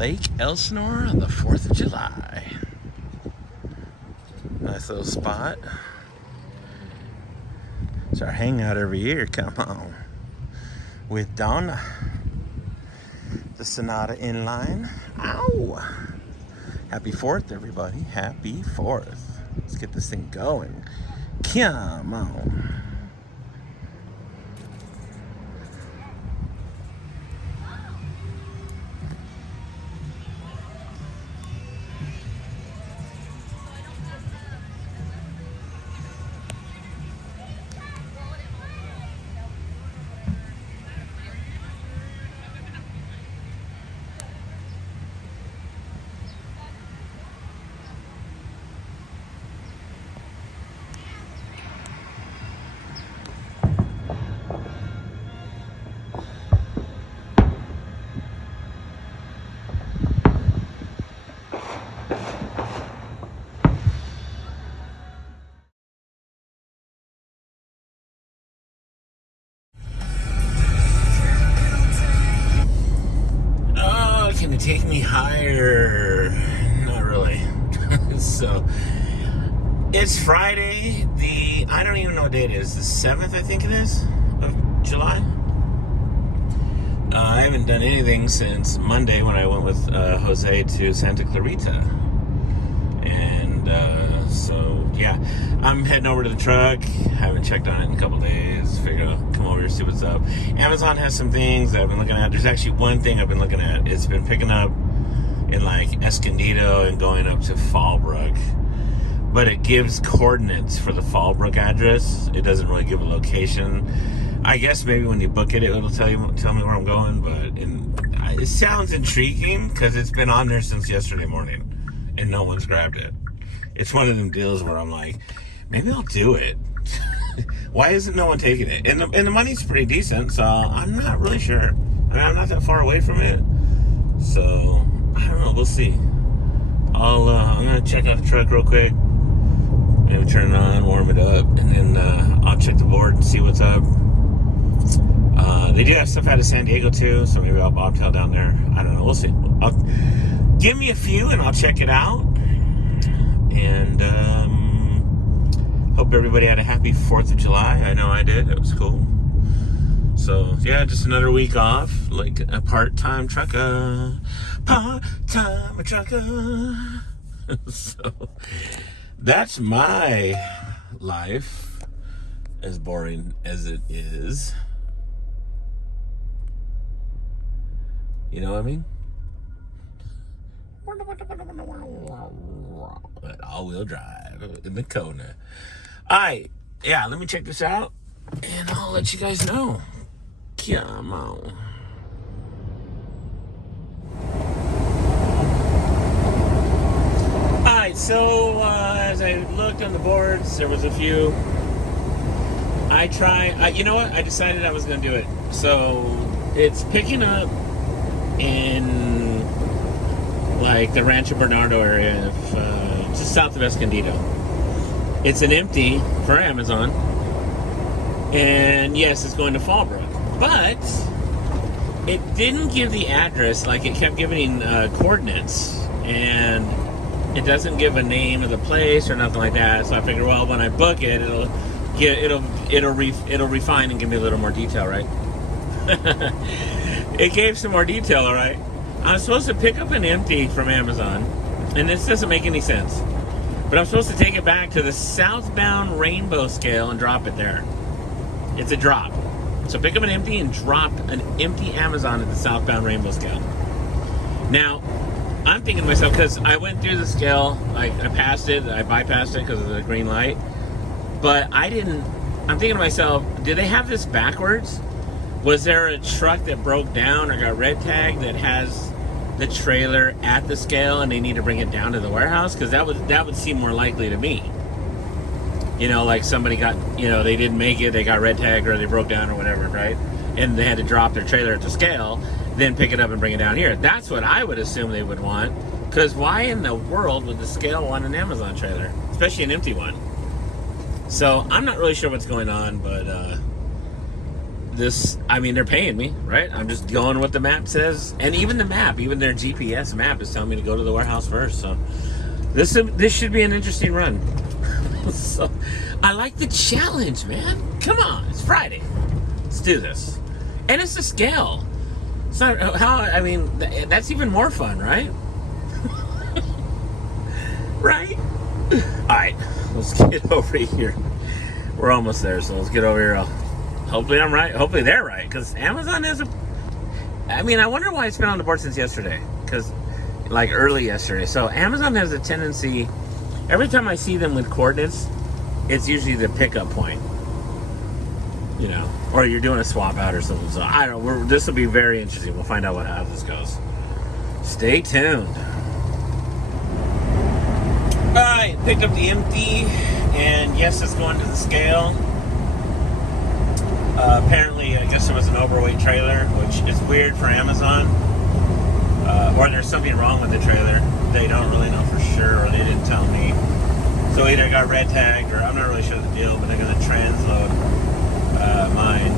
Lake Elsinore on the 4th of July. Nice little spot. It's our hangout every year, come on. With Donna. The Sonata Inline. Ow! Happy 4th, everybody. Happy 4th. Let's get this thing going. Come on. Can it take me higher? Not really. So, it's Friday, I don't even know what day it is, the 7th, I think it is, of July. I haven't done anything since Monday when I went with Jose to Santa Clarita. And so, yeah, I'm heading over to the truck. Haven't checked on it in a couple days. Figured I'll come over here, see what's up. Amazon has some things that I've been looking at. There's actually one thing I've been looking at. It's been picking up in like Escondido and going up to Fallbrook. But it gives coordinates for the Fallbrook address. It doesn't really give a location. I guess maybe when you book it, it'll tell me where I'm going. But it sounds intriguing because it's been on there since yesterday morning and no one's grabbed it. It's one of them deals where I'm like, maybe I'll do it. Why isn't no one taking it? And the money's pretty decent, so I'm not really sure. I mean, I'm not that far away from it, so I don't know. We'll see. I'm gonna check out the truck real quick. Maybe turn it on, warm it up, and then I'll check the board and see what's up. They do have stuff out of San Diego too, so maybe I'll bobtail down there. I don't know. We'll see. Give me a few, and I'll check it out. And hope everybody had a happy 4th of July. I know I did. It was cool. So, yeah, just another week off. Like a part-time trucker. Part-time trucker. So, that's my life. As boring as it is. You know what I mean? All-wheel drive in the Kona. Alright, yeah, let me check this out and I'll let you guys know. Come on. Alright, so as I looked on the boards, there was a few. You know what? I decided I was going to do it. So it's picking up in like the Rancho Bernardo area of just south of Escondido. It's an empty for Amazon, and yes, it's going to Fallbrook, but it didn't give the address. Like, it kept giving coordinates, and it doesn't give a name of the place or nothing like that. So I figured, well, when I book it, it'll refine and give me a little more detail, right? It gave some more detail, all right. I'm supposed to pick up an empty from Amazon, and this doesn't make any sense, but I'm supposed to take it back to the southbound Rainbow Scale and drop it there. It's a drop. So pick up an empty and drop an empty Amazon at the southbound Rainbow Scale. Now, I'm thinking to myself, because I went through the scale, I passed it, I bypassed it because of the green light, but I'm thinking to myself, did they have this backwards? Was there a truck that broke down or got red tagged that has the trailer at the scale and they need to bring it down to the warehouse? Because that would seem more likely to me. You know, like somebody got, they didn't make it, they got red tagged or they broke down or whatever, right? And they had to drop their trailer at the scale, then pick it up and bring it down here. That's what I would assume they would want. Because why in the world would the scale want an Amazon trailer? Especially an empty one. So I'm not really sure what's going on, but this, I mean, they're paying me, right? I'm just going what the map says. And even the map, even their GPS map is telling me to go to the warehouse first. So this should be an interesting run. So I like the challenge, man. Come on, it's Friday. Let's do this. And it's a scale. It's not how, I mean, that's even more fun, right? Right? All right, let's get over here. We're almost there, so let's get over here. Hopefully I'm right. Hopefully they're right, because Amazon has a... I mean, I wonder why it's been on the board since yesterday, because, like, early yesterday. So Amazon has a tendency, every time I see them with coordinates, it's usually the pickup point, you know, or you're doing a swap out or something. So I don't know. This will be very interesting. We'll find out how this goes. Stay tuned. All right, picked up the empty, and yes, it's going to the scale. Apparently, I guess there was an overweight trailer, which is weird for Amazon. Or there's something wrong with the trailer. They don't really know for sure, or they didn't tell me. So either I got red tagged, or I'm not really sure the deal, but they're going to transload mine.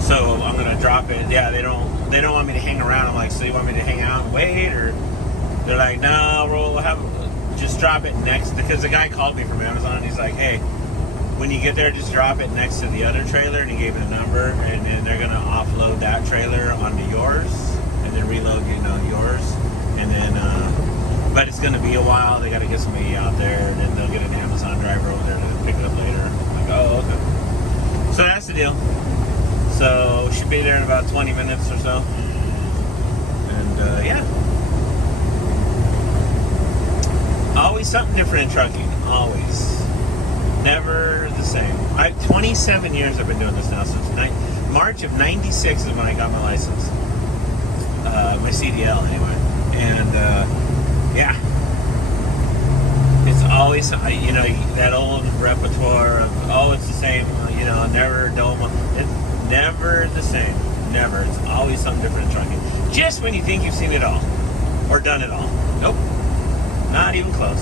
So I'm going to drop it. Yeah, they don't want me to hang around. I'm like, so you want me to hang out and wait? Or they're like, no, we'll just drop it next. Because the guy called me from Amazon, and he's like, hey, when you get there, just drop it next to the other trailer, and he gave it a number, and then they're going to offload that trailer onto yours, and then reload, yours, and then, but it's going to be a while. They got to get somebody out there, and then they'll get an Amazon driver over there to pick it up later. I'm like, oh, okay. So that's the deal. So should be there in about 20 minutes or so. And yeah. Always something different in trucking. Always. Never the same. 27 years I've been doing this now, since March of 96 is when I got my license. My CDL anyway. And yeah. It's always, that old repertoire of, oh, it's the same, never dull. It's never the same. Never. It's always something different in trucking. Just when you think you've seen it all. Or done it all. Nope. Not even close.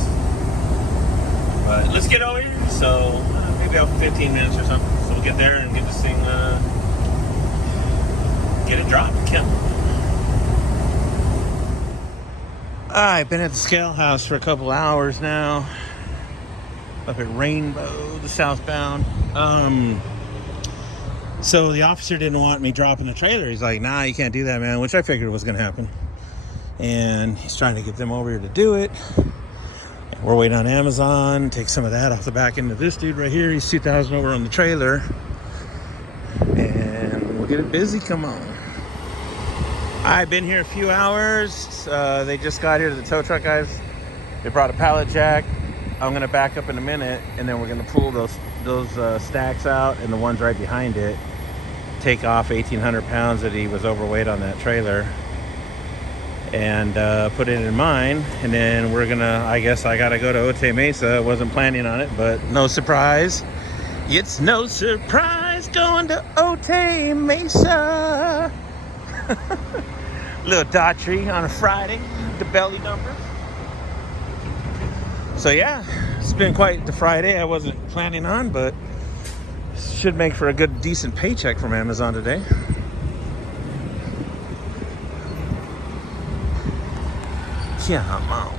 But let's get over here. So maybe about 15 minutes or something. So we'll get there and get this thing, get it dropped. Kill. I've been at the scale house for a couple hours now. Up at Rainbow, the southbound. So the officer didn't want me dropping the trailer. He's like, nah, you can't do that, man, which I figured was going to happen. And he's trying to get them over here to do it. And we're waiting on Amazon. Take some of that off the back end of this dude right here. He's 2,000 over on the trailer. And we'll get it busy. Come on. I've been here a few hours. They just got here, the tow truck guys. They brought a pallet jack. I'm going to back up in a minute, and then we're going to pull those stacks out and the ones right behind it. Take off 1,800 pounds that he was overweight on that trailer. And put it in mine. And then we're going to, I guess I got to go to Otay Mesa. I wasn't planning on it, but no surprise. It's no surprise going to Otay Mesa. Little Daughtry on a Friday, the belly number. So yeah, it's been quite the Friday I wasn't planning on, but should make for a good, decent paycheck from Amazon today. Yeah, I'm out.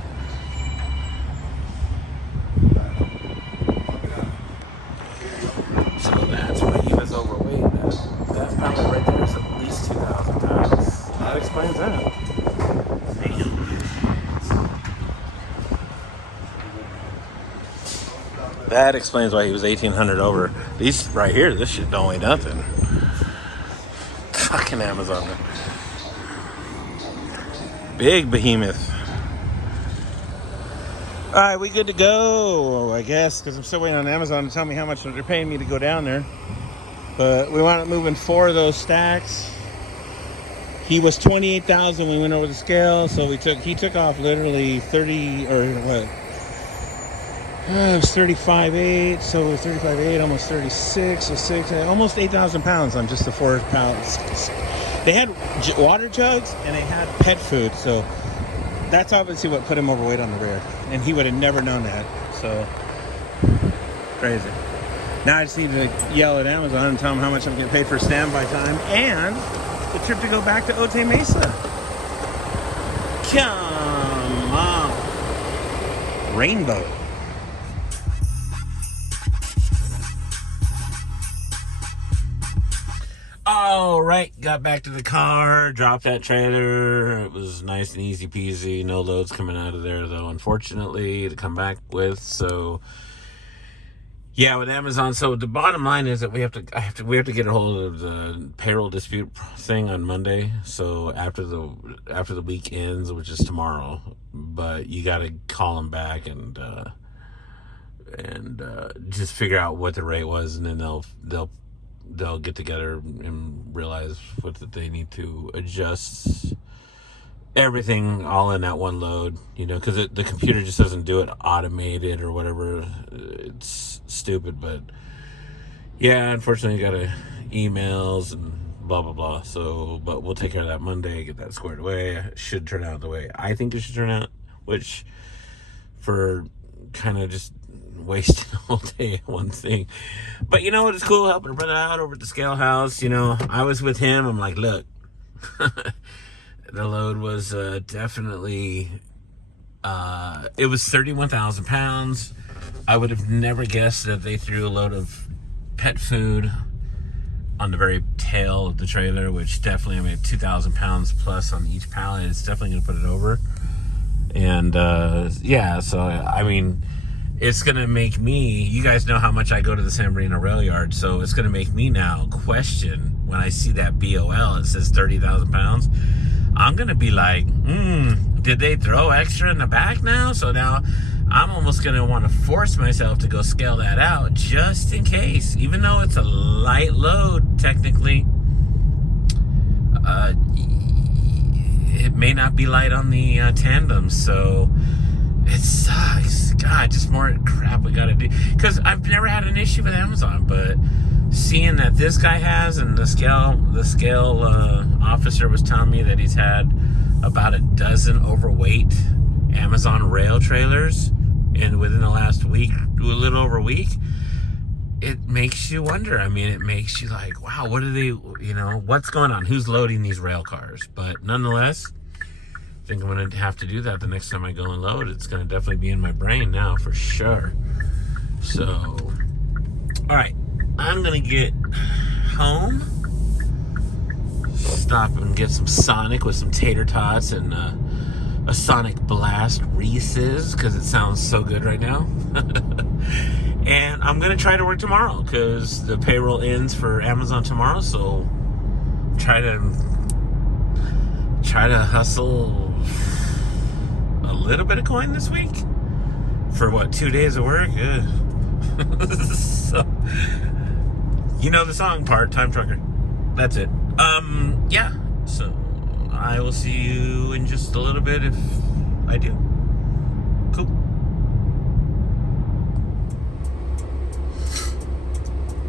So that's why he was overweight. That pallet right there is at least 2,000 pounds. That explains that. That explains why he was 1,800 over. These right here, this shit don't weigh nothing. Fucking Amazon. Big behemoth. All right, we good to go, I guess, because I'm still waiting on Amazon to tell me how much they're paying me to go down there. But we wound up moving 4 of those stacks. He was 28,000 when we went over the scale, so he took off literally 30, or what? It was 35.8, so 35.8, almost 36, so 6, almost 8,000 pounds on just the 4 pounds. They had water jugs and they had pet food, so that's obviously what put him overweight on the rear. And he would have never known that, so crazy. Now I just need to yell at Amazon and tell them how much I'm getting paid for standby time and the trip to go back to Otay Mesa. Come on. Rainbow. All right, got back to the car, dropped that trailer. It was nice and easy peasy. No loads coming out of there, though, unfortunately, to come back with. So, yeah, with Amazon. So the bottom line is that we have to get a hold of the payroll dispute thing on Monday. So after the week ends, which is tomorrow, but you got to call them back and just figure out what the rate was, and then they'll get together and realize that they need to adjust everything all in that one load, because the computer just doesn't do it automated or whatever. It's stupid, but yeah, unfortunately, got emails and blah blah blah. So, but we'll take care of that Monday, get that squared away. It should turn out the way I think it should turn out, which for kind of just wasting all day at one thing. But you know what? It's cool helping a brother out over at the scale house. I was with him. I'm like, look, the load was definitely, it was 31,000 pounds. I would have never guessed that they threw a load of pet food on the very tail of the trailer, which definitely, 2,000 pounds plus on each pallet. It's definitely going to put it over. And, yeah, so, it's going to make me, you guys know how much I go to the San Bernardino rail yard, so it's going to make me now question when I see that BOL, it says 30,000 pounds. I'm going to be like, did they throw extra in the back now? So now I'm almost going to want to force myself to go scale that out just in case. Even though it's a light load, technically, it may not be light on the tandem, so it sucks. God, just more crap we got to do. Because I've never had an issue with Amazon, but seeing that this guy has, and the scale officer was telling me that he's had about a dozen overweight Amazon rail trailers, and within the last week, a little over a week, it makes you wonder. It makes you like, wow, what are they, what's going on? Who's loading these rail cars? But nonetheless, I think I'm going to have to do that the next time I go and load. It's going to definitely be in my brain now for sure. So, all right. I'm going to get home, stop and get some Sonic with some tater tots and a Sonic Blast Reese's, because it sounds so good right now. And I'm going to try to work tomorrow because the payroll ends for Amazon tomorrow. So try to hustle a little bit of coin this week for 2 days of work. So, the song Part-Time Trucker. That's it. Yeah. So I will see you in just a little bit if I do. Cool.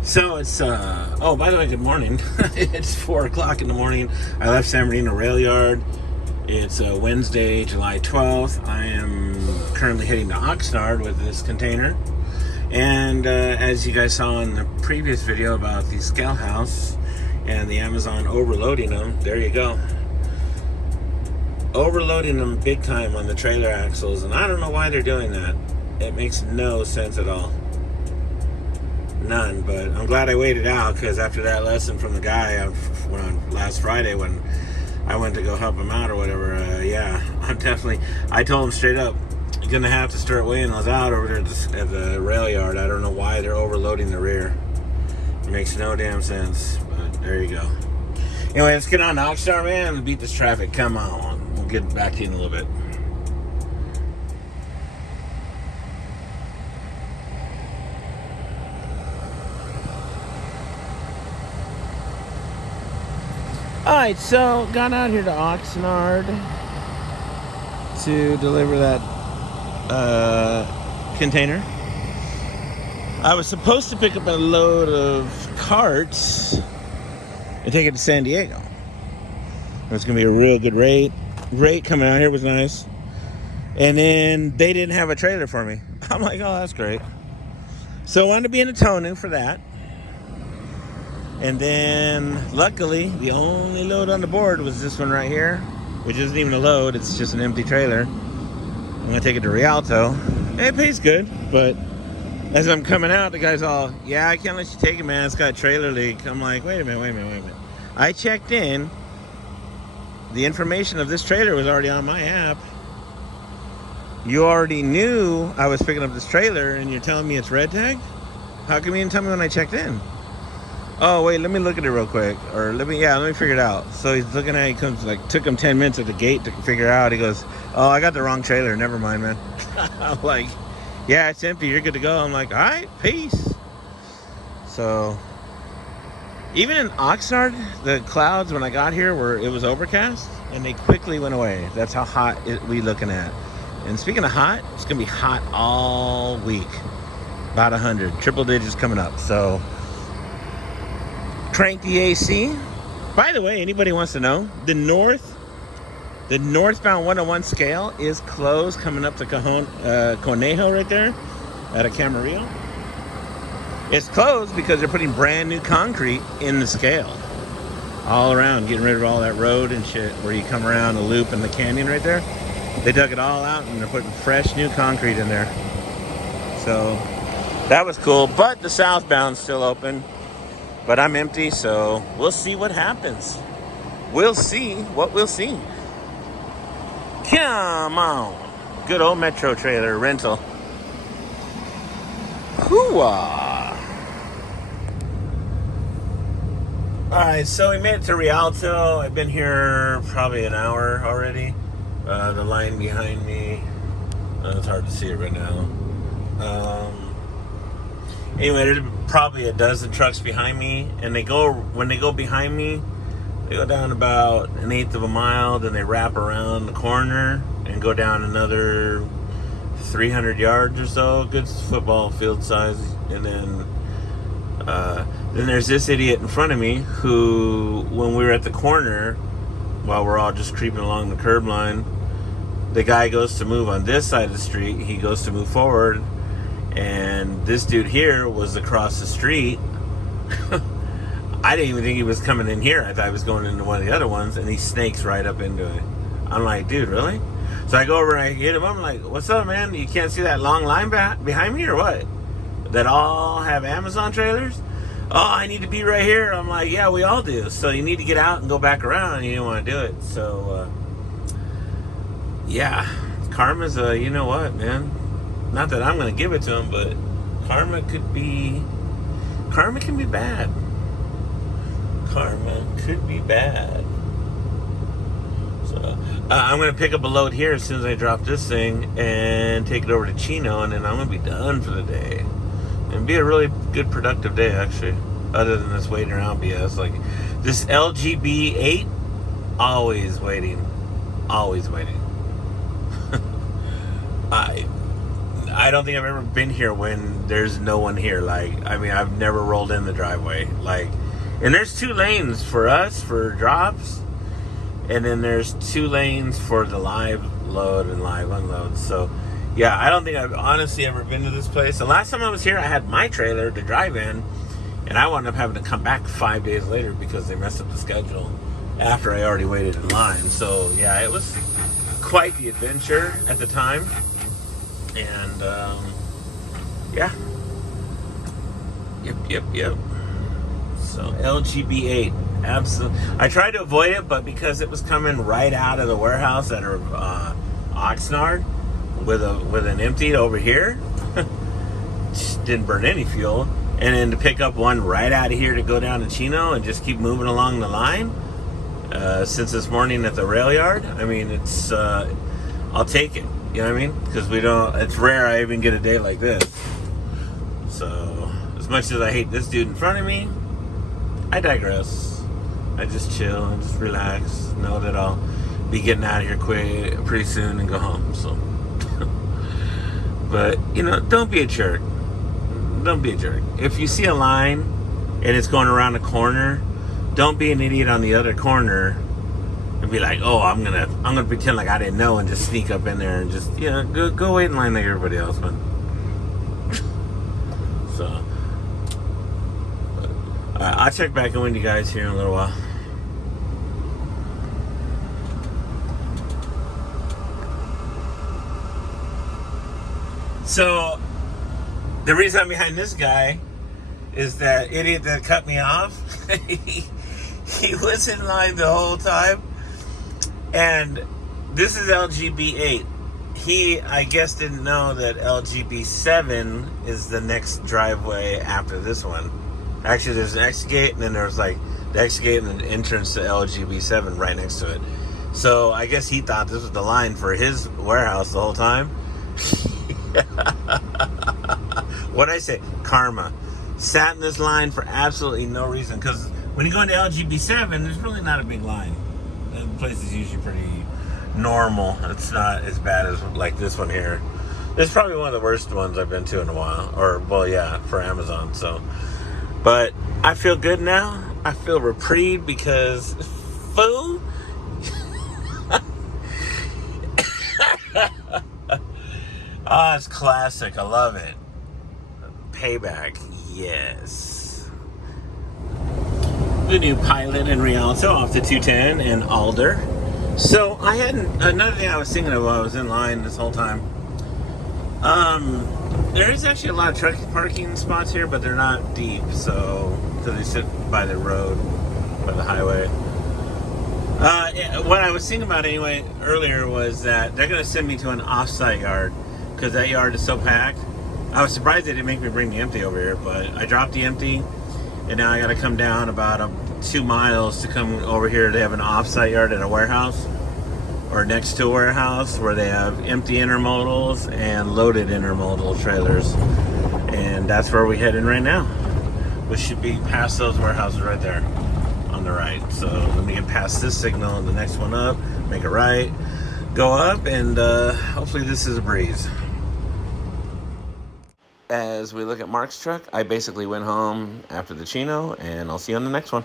So it's, by the way, good morning. It's 4 o'clock in the morning. I left San Bernardino Rail Yard. It's Wednesday, July 12th. I am currently heading to Oxnard with this container. And as you guys saw in the previous video about the scale house and the Amazon overloading them, there you go. Overloading them big time on the trailer axles. And I don't know why they're doing that. It makes no sense at all. None. But I'm glad I waited out, because after that lesson from the guy on last Friday when I went to go help him out or whatever, I told him straight up, you're going to have to start weighing those out over there at the rail yard. I don't know why they're overloading the rear. It makes no damn sense, but there you go. Anyway, let's get on to Oxnard, man, and beat this traffic. Come on. We'll get back to you in a little bit. Alright, so got out here to Oxnard to deliver that container. I was supposed to pick up a load of carts and take it to San Diego. It's going to be a real good rate. Rate coming out here was nice. And then they didn't have a trailer for me. I'm like, oh, that's great. So I wanted to be in Atonu for that. And then, luckily, the only load on the board was this one right here, which isn't even a load. It's just an empty trailer. I'm going to take it to Rialto. It pays good, but as I'm coming out, the guy's all, yeah, I can't let you take it, man. It's got a trailer leak. I'm like, wait a minute. I checked in. The information of this trailer was already on my app. You already knew I was picking up this trailer, and you're telling me it's red tagged? How come you didn't tell me when I checked in? Oh, wait, let me look at it real quick. Or let me figure it out. So he's looking at it. He comes, like, took him 10 minutes at the gate to figure it out. He goes, oh, I got the wrong trailer. Never mind, man. I'm like, yeah, it's empty. You're good to go. I'm like, all right, peace. So, even in Oxnard, the clouds when I got here it was overcast, and they quickly went away. That's how hot we looking at. And speaking of hot, it's going to be hot all week. About 100. Triple digits coming up. So, crank the AC. By the way, anybody wants to know, the northbound 101 scale is closed coming up to Conejo right there at a Camarillo. It's closed because they're putting brand new concrete in the scale all around, getting rid of all that road and shit where you come around the loop in the canyon right there. They dug it all out and they're putting fresh new concrete in there. So that was cool, but the southbound's still open. But I'm empty, so we'll see what happens. We'll see what we'll see. Come on. Good old Metro trailer rental. Hoo-ah. Alright, so we made it to Rialto. I've been here probably an hour already. The line behind me, it's hard to see it right now. Anyway, there's probably a dozen trucks behind me, and when they go behind me, they go down about an eighth of a mile, then they wrap around the corner and go down another 300 yards or so, good football field size, and then there's this idiot in front of me who, when we were at the corner, while we're all just creeping along the curb line, the guy goes to move on this side of the street, he goes to move forward, and this dude here was across the street. I didn't even think he was coming in here. I thought he was going into one of the other ones, and he snakes right up into it. I'm like, dude, really? So I go over and I hit him. I'm like, what's up, man? You can't see that long line behind me or what? That all have Amazon trailers? Oh, I need to be right here. I'm like, yeah, we all do. So you need to get out and go back around, and you didn't want to do it. So, yeah. Karma's you know what, man? Not that I'm going to give it to him, but karma can be bad. Karma could be bad. So I'm going to pick up a load here as soon as I drop this thing and take it over to Chino, and then I'm going to be done for the day. And be a really good productive day, actually, other than this waiting around BS. Like this LGB8, always waiting. I don't think I've ever been here when there's no one here. Like, I mean, I've never rolled in the driveway. Like, and there's 2 lanes for us for drops, and then there's 2 lanes for the live load and live unload. So, yeah, I don't think I've honestly ever been to this place. The last time I was here, I had my trailer to drive in, and I wound up having to come back 5 days later because they messed up the schedule after I already waited in line. So, yeah, it was quite the adventure at the time. And, yeah. Yep. So, LGB8, absolutely. I tried to avoid it, but because it was coming right out of the warehouse at Oxnard with an empty over here, didn't burn any fuel. And then to pick up one right out of here to go down to Chino and just keep moving along the line, since this morning at the rail yard, I mean, it's, I'll take it. You know what I mean? Because it's rare I even get a day like this. So, as much as I hate this dude in front of me, I digress. I just chill and just relax. Know that I'll be getting out of here pretty soon and go home. So, but, you know, don't be a jerk. Don't be a jerk. If you see a line and it's going around a corner, don't be an idiot on the other corner and be like, oh, I'm gonna pretend like I didn't know and just sneak up in there and just, you know, go wait in line like everybody else, man. So, I'll check back in with you guys here in a little while. So, the reason I'm behind this guy is that idiot that cut me off. he was in line the whole time. And this is LGB8. He, I guess, didn't know that LGB7 is the next driveway after this one. Actually, there's an X gate, and then there's like the X gate and the entrance to LGB7 right next to it. So I guess he thought this was the line for his warehouse the whole time. What'd I say? Karma. Sat in this line for absolutely no reason. Because when you go into LGB7, there's really not a big line. The place is usually pretty normal. It's not as bad as like this one here. This is probably one of the worst ones I've been to in a while. Or, well, yeah, for Amazon. So, but I feel good now. I feel reprieved because, fool. Ah, it's classic. I love it. Payback, yes. The new Pilot and Rialto off the 210 and Alder. So I had another thing I was thinking of while I was in line this whole time. There is actually a lot of truck parking spots here, but they're not deep, so they sit by the road, by the highway. What I was thinking about anyway earlier was that they're going to send me to an off-site yard because that yard is so packed. I was surprised they didn't make me bring the empty over here, but I dropped the empty, and now I got to come down about 2 miles to come over here. They have an off-site yard at a warehouse, or next to a warehouse, where they have empty intermodals and loaded intermodal trailers, and that's where we're heading right now. We should be past those warehouses right there on the right. So let me get past this signal and the next one up, make a right, go up, and hopefully this is a breeze. As we look at Mark's truck, I basically went home after the Chino, and I'll see you on the next one.